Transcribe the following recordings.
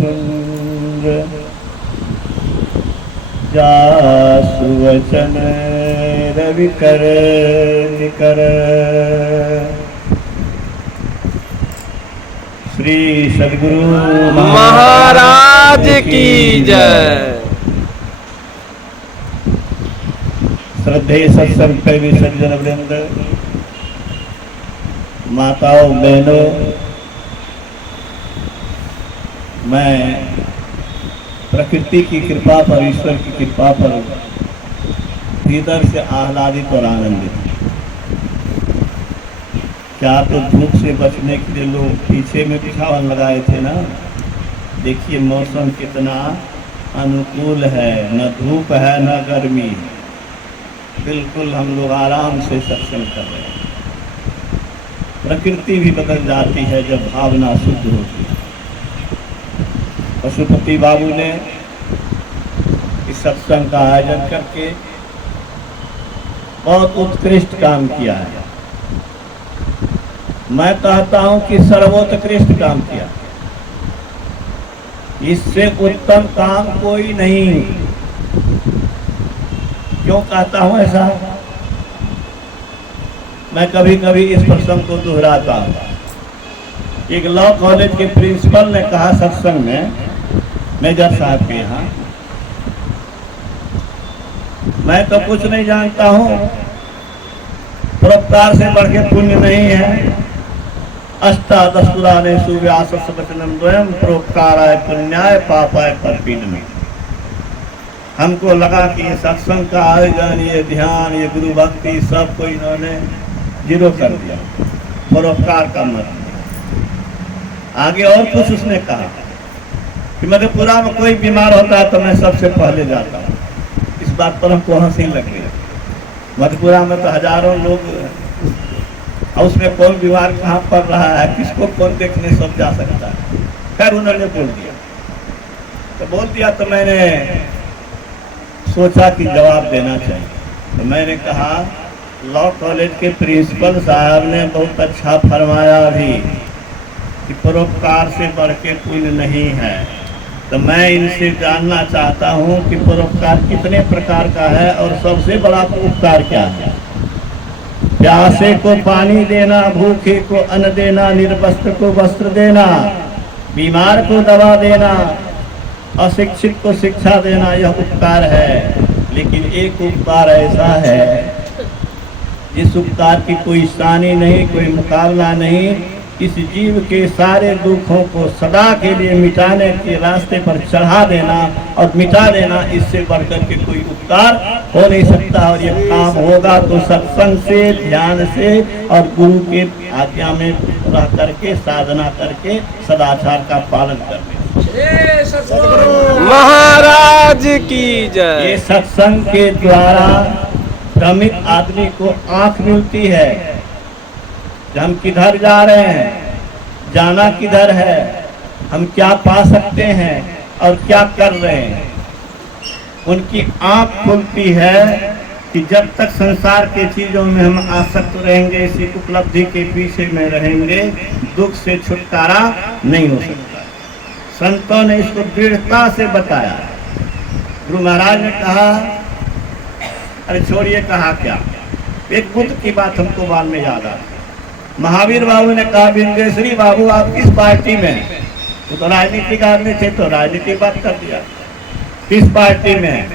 कुंज जासु वचन रवि कर निकर। श्री सद्गुरु महाराज की जय। श्रद्धेय सत्संग प्रेमी सज्जन वृंद, माताओं बहनों, मैं प्रकृति की कृपा पर, ईश्वर की कृपा पर भीतर से आह्लादित और आनंदित। क्या तो धूप से बचने के लिए लोग पीछे में बिछावन लगाए थे ना। देखिए मौसम कितना अनुकूल है, न धूप है न गर्मी, बिल्कुल हम लोग आराम से सत्संग कर रहे हैं। प्रकृति भी बदल जाती है जब भावना शुद्ध होती है। पशुपति बाबू ने इस सत्संग का आयोजन करके बहुत उत्कृष्ट काम किया है। मैं कहता हूं कि सर्वोत्कृष्ट काम किया, इससे उत्तम काम कोई नहीं। क्यों कहता हूं ऐसा? मैं कभी कभी इस प्रसंग को दोहराता हूं। एक लॉ कॉलेज के प्रिंसिपल ने कहा सत्संग में, मेजर साहब के यहाँ, मैं तो कुछ नहीं जानता हूं, परोपकार से बढ़ के पुण्य नहीं है। अष्टादश पुराणेषु व्यासस्य वचनं द्वयम् परोपकाराय पुण्याय पापाय परपीडनम्। हमको लगा कि ये सत्संग का आयोजन, ये ध्यान, ये गुरु भक्ति सब को इन्होंने जीरो कर दिया, परोपकार का मतलब। आगे और कुछ उसने कहा कि मधेपुरा में कोई बीमार होता है तो मैं सबसे पहले जाता हूँ। इस बात पर हमको हंसी लग गई। मधेपुरा में तो हजारों लोग, और उसमें कौन बीमार कहाँ पड़ रहा है, किसको कौन देखने सब जा सकता है। खैर उन्होंने बोल दिया तो मैंने सोचा कि जवाब देना चाहिए। तो मैंने कहा लॉ कॉलेज के प्रिंसिपल साहब ने बहुत अच्छा फरमाया भी कि परोपकार से बढ़ के पुण्य नहीं है। तो मैं इनसे जानना चाहता हूं कि परोपकार कितने प्रकार का है और सबसे बड़ा उपकार क्या है। प्यासे को पानी देना, भूखे को अन्न देना, निर्वस्त्र को वस्त्र देना, बीमार को दवा देना, अशिक्षित को शिक्षा देना, यह उपकार है। लेकिन एक उपकार ऐसा है जिस उपकार की कोई शानी नहीं, कोई मुकाबला नहीं। इस जीव के सारे दुखों को सदा के लिए मिटाने के रास्ते पर चढ़ा देना और मिटा देना, इससे बढ़कर के कोई उपकार हो नहीं सकता। और ये काम होगा तो सत्संग से, ध्यान से और गुरु के आज्ञा में रह करके, साधना करके, सदाचार का पालन करके। महाराज की जय। ये सत्संग के द्वारा भ्रमित आदमी को आंख मिलती है कि हम किधर जा रहे हैं, जाना किधर है, हम क्या पा सकते हैं और क्या कर रहे हैं। उनकी आंख खुलती है कि जब तक संसार के चीजों में हम आसक्त रहेंगे, इसी उपलब्धि के पीछे में रहेंगे, दुख से छुटकारा नहीं हो सकता। संतों ने इसको दृढ़ता से बताया। गुरु महाराज ने कहा, अरे छोड़िए कहा क्या, एक बुद्ध की बात हमको बाद में याद आ। महावीर बाबू ने कहा, बिंदेश्वरी बाबू आप किस पार्टी में हैं? तो राजनीतिक आदमी थे तो राजनीति बात कर दिया। किस पार्टी में है?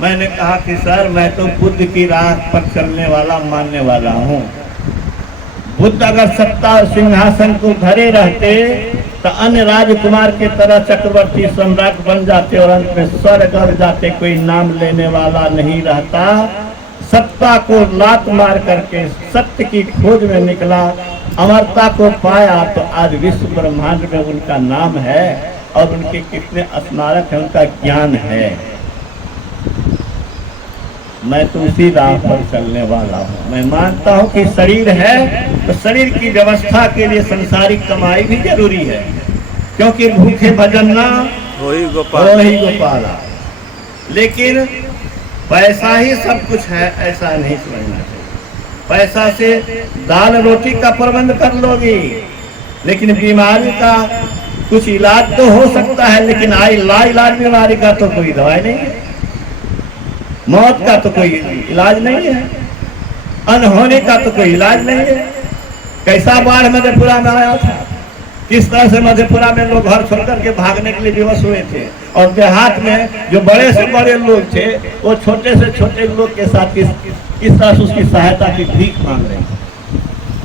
मैंने कहा कि सर मैं तो बुद्ध की राह पर चलने वाला, मानने वाला हूँ। बुद्ध अगर सत्ता और सिंहासन को धरे रहते तो अन्य राजकुमार के तरह चक्रवर्ती सम्राट बन जाते और अंत में स्वर्ग गड़ जाते, कोई नाम लेने वाला नहीं रहता। सत्ता को लात मार करके सत्य की खोज में निकला, अमरता को पाया, तो आज विश्व ब्रह्मांड में उनका नाम है और उनके कितने स्मारक है, उनका ज्ञान है। मैं तो उसी राह पर चलने वाला हूँ। मैं मानता हूँ कि शरीर है तो शरीर की व्यवस्था के लिए संसारिक कमाई भी जरूरी है, क्योंकि भूखे भजन ना वही गोपाला। लेकिन पैसा ही सब कुछ है ऐसा नहीं समझना चाहिए। पैसा से दाल रोटी का प्रबंध कर लोगी, लेकिन बीमारी का कुछ इलाज तो हो सकता है, लेकिन लाइलाज बीमारी का तो कोई दवाई नहीं है, मौत का तो कोई इलाज नहीं है, अनहोने का तो कोई इलाज नहीं है। कैसा बाढ़ मधेपुरा में आया था, किस तरह से मधेपुरा में लोग घर छोड़ करके भागने के लिए विवश हुए थे, और देहात में जो बड़े से बड़े लोग थे वो छोटे से छोटे लोग के साथ किस तरह से उसकी सहायता की भीख मांग रहे थे,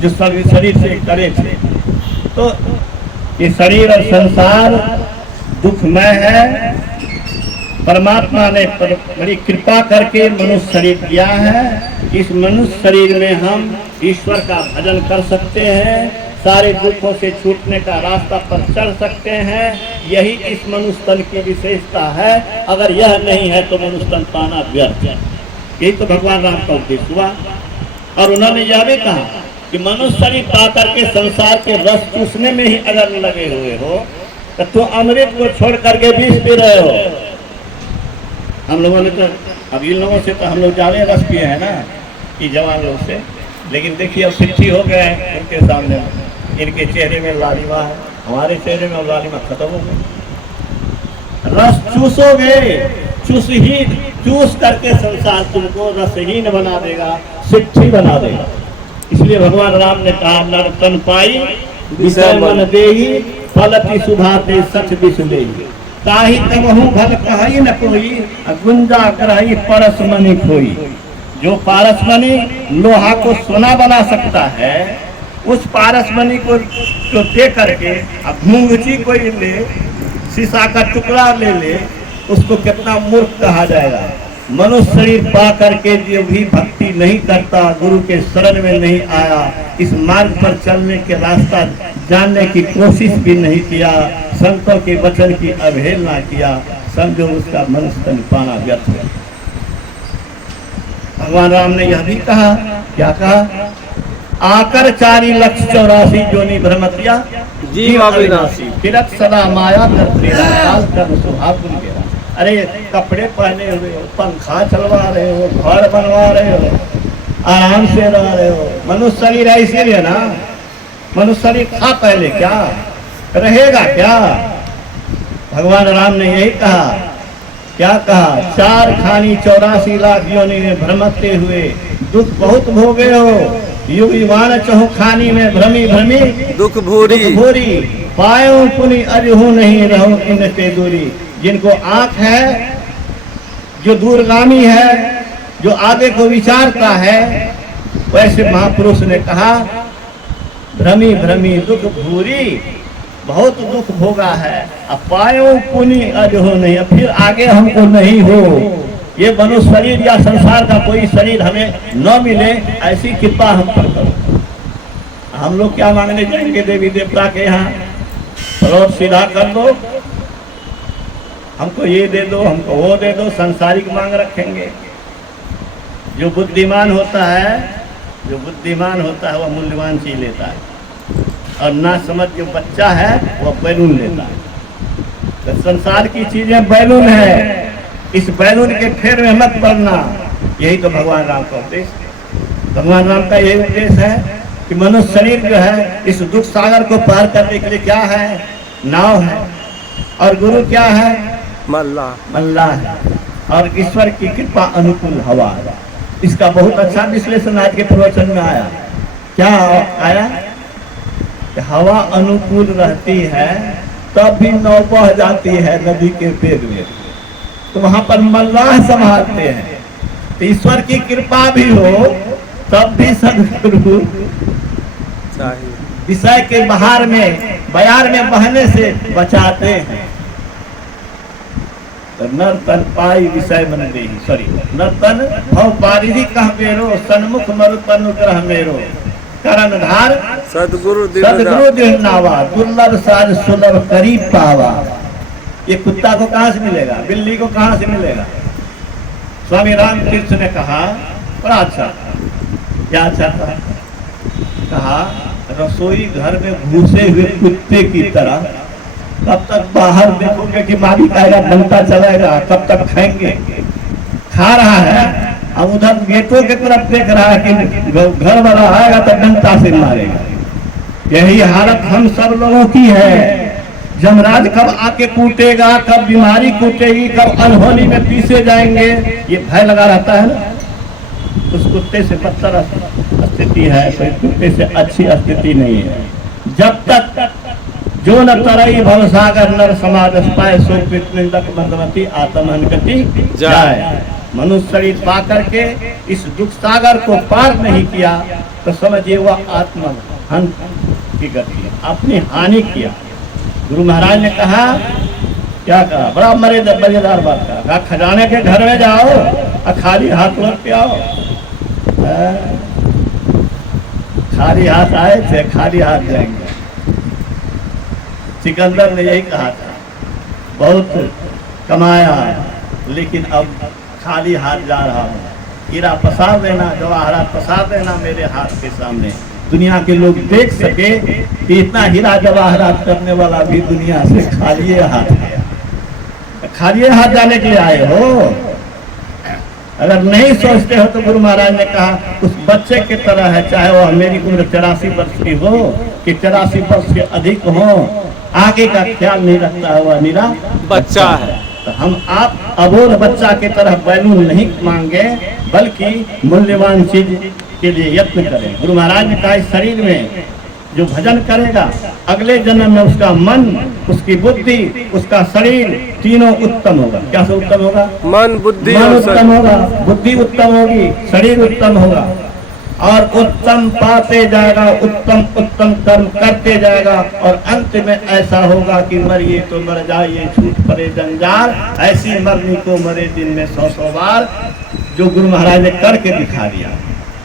जो शरीर से करे थे। तो ये शरीर और संसार दुखमय है। परमात्मा ने बड़ी कृपा करके मनुष्य शरीर दिया है। इस मनुष्य शरीर में हम ईश्वर का भजन कर सकते हैं, सारे दुखों से छूटने का रास्ता पर चल सकते हैं। यही इस मनुष्य तन की विशेषता है। अगर यह नहीं है तो मनुष्य तन पाना व्यर्थ है। यही तो भगवान राम का उद्देश्य हुआ। और उन्होंने यह भी कहा कि मनुष्य शरीर पा करके संसार के रस चूसने में ही अगर लगे हुए हो तो अमृत को छोड़ करके विष पी रहे हो। हम लोगों ने तो अब इन लोगों से तो हम लोग ज्यादा रस पिए हैं ना, कि जवान लोग से, लेकिन देखिए अब सिद्धि हो गए हैं उनके सामने। इनके चेहरे में लालिमा है, हमारे चेहरे में लालिमा खत्म हो गई। रस चूसोगे, चूस करके संसार तुमको रसहीन बना देगा, सिद्धि बना देगा। इसलिए भगवान राम ने कहा, नर तन पाई विषय मन देही, फलति सुभाते सच विष लेही, ताहि तमहु भल कहई न कोई, गुंजा करही परस मणि खोई। जो पारस मणि लोहा को सोना बना सकता है, उस पारस मणि को दे करके अब मूंगची कोई ले, शीशा का टुकड़ा ले, उसको कितना मूर्ख कहा जाएगा। मनुष्य शरीर पा करके जो भी भक्ति नहीं करता, गुरु के शरण में नहीं आया, इस मार्ग पर चलने के रास्ता जानने की कोशिश भी नहीं किया, संतों के वचन की अवहेलना किया, समझो उसका मनुष्य तन पाना व्यर्थ है। भगवान राम ने यह भी कहा, क्या कहा, आकर 4,84,000 जोनि भ्रमतिया जीव अविनाशी, फिरत सदा माया कर स्वभाव गुण गेरा। अरे कपड़े पहने हुए हो, पंखा चलवा रहे हो, घर बनवा रहे हो, आराम से रह रहे हो। मनुष्य शरीर है इसीलिए ना, मनुष्य शरीर था पहले, क्या रहेगा क्या? भगवान राम ने यही कहा, क्या कहा, 4 खानी 84 लाख योनि में भ्रमते हुए दुख बहुत भोगे हो, युग युवान चहु खानी में भ्रमी भ्रमी दुख भूरी, पायो पुनि अजहू नहीं रहो इनसे दूरी। जिनको आंख है, जो दूरगामी है, जो आगे को विचारता है, वैसे महापुरुष ने कहा, भ्रमी भ्रमी दुख भूरी, बहुत दुख भोगा है। अब पायो पुनि अजहू नहीं, अब फिर आगे हमको नहीं हो। ये मनुष्य शरीर या संसार का कोई शरीर हमें न मिले, ऐसी कृपा हम पर करो। हम लोग क्या मांगने जाएंगे देवी देवता के यहाँ? रोड सीधा कर दो, हमको ये दे दो, हमको वो दे दो, संसारिक मांग रखेंगे। जो बुद्धिमान होता है वह मूल्यवान चीज लेता है, और ना समझ जो बच्चा है वह बैलून लेता है। तो संसार की चीजें बैलून है, इस बैलून के फेर में मत पड़ना। यही तो भगवान राम का उद्देश्य। भगवान राम का यही उद्देश्य है कि मनुष्य शरीर जो है, इस दुख सागर को पार करने के लिए क्या है? नाव है। और गुरु क्या है? मल्लाह है। और ईश्वर की कृपा अनुकूल हवा है। इसका बहुत अच्छा विश्लेषण आज के प्रवचन में आया। क्या आया? हवा अनुकूल रहती है तब भी नाव बह जाती है नदी के वेग में, तो वहां पर मल्लाह संभालते हैं। तो ईश्वर की कृपा भी हो तब भी सदगुरु विषय के बहार में, बयार में बहने से बचाते हैं। तो नर तन पाई विषय मन देही, सॉरी, नर तन भव बारिधि कह मेरो, सन्मुख मरु तनु ग्रह मेरो, करण धार सदगुरु देह नावा, दुर्लभ साज सुलभ करी पावा। ये कुत्ता को कहाँ से मिलेगा? बिल्ली को कहाँ से मिलेगा? स्वामी रामकृष्ण ने कहा, बड़ा अच्छा, क्या अच्छा कहा, रसोई घर में घुसे हुए कुत्ते की तरह कब तक बाहर देखोगे कि मालिक आएगा, डंडा चलाएगा, कब तक खाएंगे? खा रहा है, अब उधर गेटों की तरफ देख रहा है कि घर वाला आएगा तो डंडा से मारेगा। यही हालत हम सब लोगों की है। यमराज कब आके कूटेगा, कब बीमारी कूटेगी, कब अनहोनी में पीसे जाएंगे, ये भय लगा रहता है ना। उस कुत्ते से बदतर स्थिति है, कोई कुत्ते से अच्छी स्थिति नहीं है। जब तक जो न तरई भवसागर नर समाज पाए सो निंदक मदमती आत्महनगति जाए। मनुष्य शरीर पा करके इस दुख सागर को पार नहीं किया तो समझिए वह आत्महन की गति, अपनी हानि किया। गुरु महाराज ने कहा, क्या कहा, बड़ा मजेदार बात कहा, खजाने के घर में जाओ और खाली हाथ लौट के आओ। खाली हाथ आए थे, खाली हाथ जाएंगे। सिकंदर ने यही कहा था, बहुत कमाया लेकिन अब खाली हाथ जा रहा हूँ। हीरा पसार देना, जवाहरात पसार देना मेरे हाथ के सामने, दुनिया के लोग देख सके कि इतना हीरा जवाहरात करने वाला भी दुनिया से खाली हाथ गया। खाली हाथ जाने के लिए आए हो? अगर नहीं सोचते हो तो गुरु महाराज ने कहा उस बच्चे की तरह है, चाहे वो मेरी उम्र 83 वर्ष की हो कि 84 वर्ष से अधिक हो, आगे का ख्याल नहीं रखता हुआ निरा बच्चा है। तो हम आप अबोध बच्चा की तरह बैलून नहीं मांगे, बल्कि मूल्यवान चीज के लिए यत्न करें। गुरु महाराज ने कहा इस शरीर में जो भजन करेगा अगले जन्म में उसका मन, उसकी बुद्धि, उसका शरीर तीनों उत्तम होगा। क्या सब उत्तम होगा? मन, बुद्धि, मन उत्तम होगा, बुद्धि उत्तम होगी, शरीर उत्तम होगा और उत्तम पाते जाएगा, उत्तम उत्तम कर्म करते जाएगा और अंत में ऐसा होगा कि मरिए तो मर जाइए, छूट पड़े जंजाल, ऐसी मरनी को मरे दिन में 100 बार, जो गुरु महाराज ने करके दिखा दिया।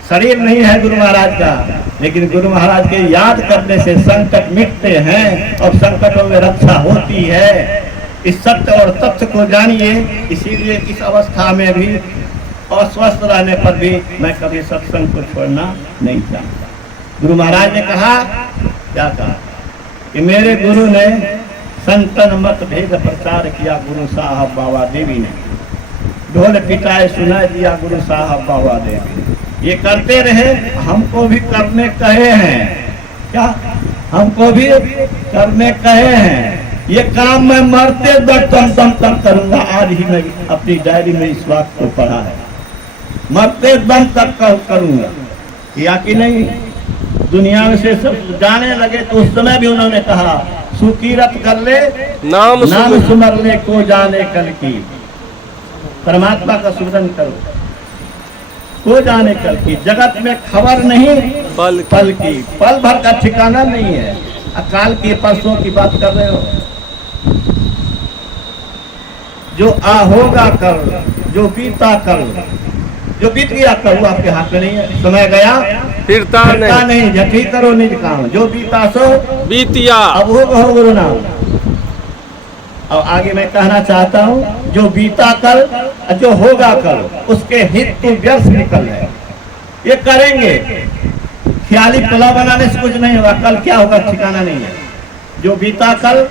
शरीर नहीं है गुरु महाराज का, लेकिन गुरु महाराज के याद करने से संकट मिटते हैं और संकटों में रक्षा होती है। इस सत्य और तथ्य को जानिए। इसीलिए इस अवस्था में भी अस्वस्थ रहने पर भी मैं कभी सत्संग को छोड़ना नहीं चाहता। गुरु महाराज ने कहा, क्या कहा कि मेरे गुरु ने संतन मत भेद प्रचार किया, गुरु साहब बाबा देवी ने ढोल पिटाए सुना दिया, गुरु साहब बाबा देवी ये करते रहे, हमको भी करने कहे हैं। क्या हमको भी करने कहे हैं? ये काम मैं मरते दम तक करूंगा। आज ही मैं अपनी डायरी में इस बात को पढ़ा है, मरते दम तक करूंगा। या कि नहीं? दुनिया में से सब जाने लगे तो उस समय भी उन्होंने कहा सुकीरत कर ले, नाम सुमर ले, को जाने कल की। परमात्मा का सुमरन करो, को जाने कल की। जगत में खबर नहीं पल की, पल भर का ठिकाना नहीं है। अकाल की परसों की बात कर रहे हो, जो होगा कल, जो बीता कल, जो बीत गया कल वो आपके हाथ में नहीं है। समय गया फिरता नहीं, जठी करो निज काम, जो बीता सो बीतिया, अब हो गुरु नाम। और आगे मैं कहना चाहता हूँ, जो बीता कल, जो होगा कल, उसके हित तो व्यर्थ निकल है। ये करेंगे, ख्याली पुलाव बनाने से कुछ नहीं होगा। कल क्या होगा ठिकाना नहीं है। जो बीता कल,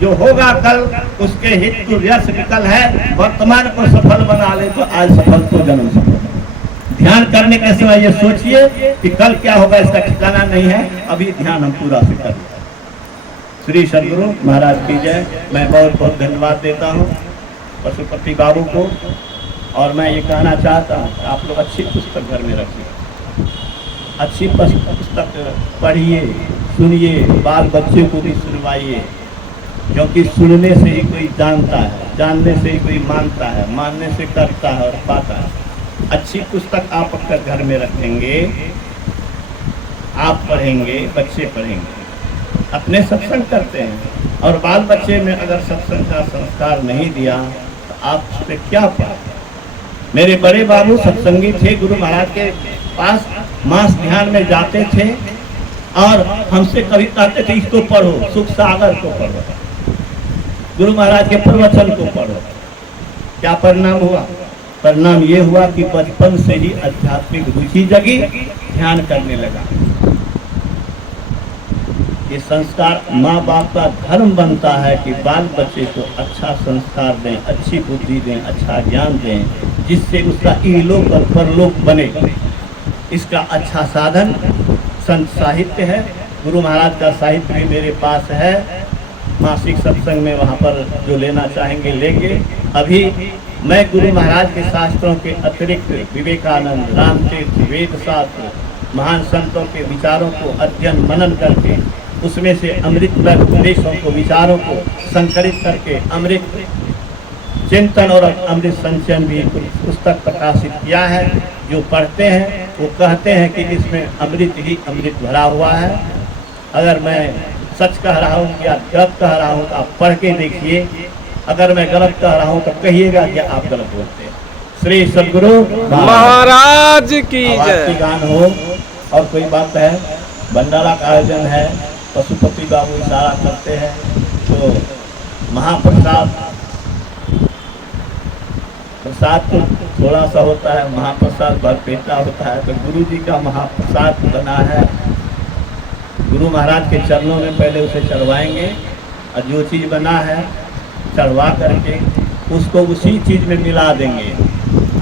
जो होगा कल, उसके हित तो व्यर्थ निकल है। वर्तमान को सफल बना ले तो आज सफल तो जन्म सफल। ध्यान करने के समय ये सोचिए कि कल क्या होगा, इसका ठिकाना नहीं है। अभी ध्यान हम पूरा से करें। श्री सदगुरु महाराज की जय। मैं बहुत बहुत धन्यवाद देता हूँ पशुपति बाबू को। और मैं ये कहना चाहता हूँ आप लोग अच्छी पुस्तक घर में रखिए, अच्छी पुस्तक पढ़िए, सुनिए, बाल बच्चे को भी सुनवाइए, क्योंकि सुनने से ही कोई जानता है, जानने से ही कोई मानता है, मानने से करता है और पाता है। अच्छी पुस्तक आप अपने घर में रखेंगे, आप पढ़ेंगे, बच्चे पढ़ेंगे। अपने सत्संग करते हैं और बाल बच्चे में अगर सत्संग का संस्कार नहीं दिया तो आप उस पर क्या पाते? मेरे बड़े बाबू सत्संगी थे, गुरु महाराज के पास मास ध्यान में जाते थे और हमसे कभी कहते थे इसको पढ़ो, सुख सागर को पढ़ो, गुरु महाराज के प्रवचन को पढ़ो। क्या परिणाम हुआ? परिणाम ये हुआ कि बचपन से ही आध्यात्मिक रुचि जगी, ध्यान करने लगा। ये संस्कार माँ बाप का धर्म बनता है कि बाल बच्चे को अच्छा संस्कार दें, अच्छी बुद्धि दें, अच्छा ज्ञान दें, जिससे उसका इहलोक और परलोक बने। इसका अच्छा साधन संत साहित्य है। गुरु महाराज का साहित्य भी मेरे पास है। मासिक सत्संग में वहाँ पर जो लेना चाहेंगे लेंगे। अभी मैं गुरु महाराज के शास्त्रों के अतिरिक्त विवेकानंद, रामतीर्थ, वेद शास्त्र, महान संतों के विचारों को अध्ययन मनन करके उसमें से अमृत उपदेशों को, विचारों को संकलित करके अमृत चिंतन और अमृत संचयन भी पुस्तक प्रकाशित किया है। जो पढ़ते हैं वो कहते हैं कि इसमें अमृत ही अमृत भरा हुआ है। अगर मैं सच कह रहा हूँ या गलत कह रहा हूँ तो आप पढ़ के देखिए। अगर मैं गलत कह रहा हूँ तो कहिएगा कि आप गलत बोलते हैं। श्री सद्गुरु महाराज की आवाज की जय। गान हो। और कोई बात है, भंडारा का आयोजन है, पशुपति बाबू इशारा करते हैं तो महाप्रसाद तो थोड़ा सा होता है, महाप्रसाद भरपेटा होता है। तो गुरु जी का महाप्रसाद बना है, गुरु महाराज के चरणों में पहले उसे चढ़वाएंगे और जो चीज़ बना है चढ़वा करके उसको उसी चीज़ में मिला देंगे।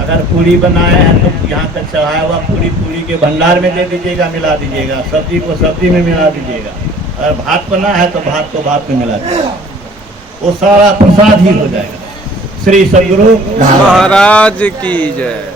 अगर पूरी बनाए हैं तो यहाँ तक चढ़ाया हुआ पूरी के भंडार में दे दीजिएगा, मिला दीजिएगा। सब्जी को सब्जी में मिला दीजिएगा। अगर भात बना है तो भात को भात में मिला दीजिएगा, वो सारा प्रसाद ही हो जाएगा। श्री सद्गुरु महाराज की जय।